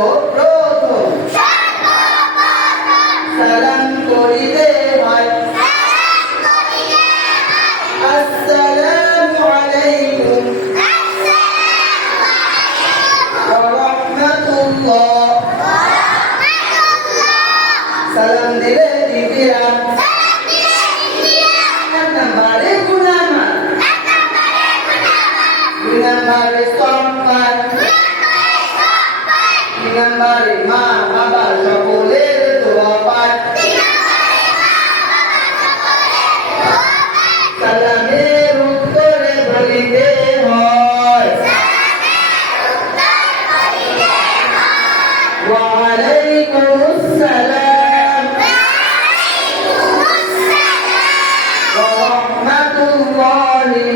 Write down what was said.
সর্বপ্রথম সালাম করিতে হয় আসসালামু আলাইকুম ওয়া রাহমাতুল্লাহ। সালাম দিলে দ্বিতীয় এক নম্বরে গুনাহগার, দুই নম্বরে সম্মান, তিন নম্বরে মা বাবা সকলের দোয়া পায়। সালামের উত্তরে বলিতে হয় ওয়া আলাইকুমুস সালাম ওয়া রাহমাতুল্লাহি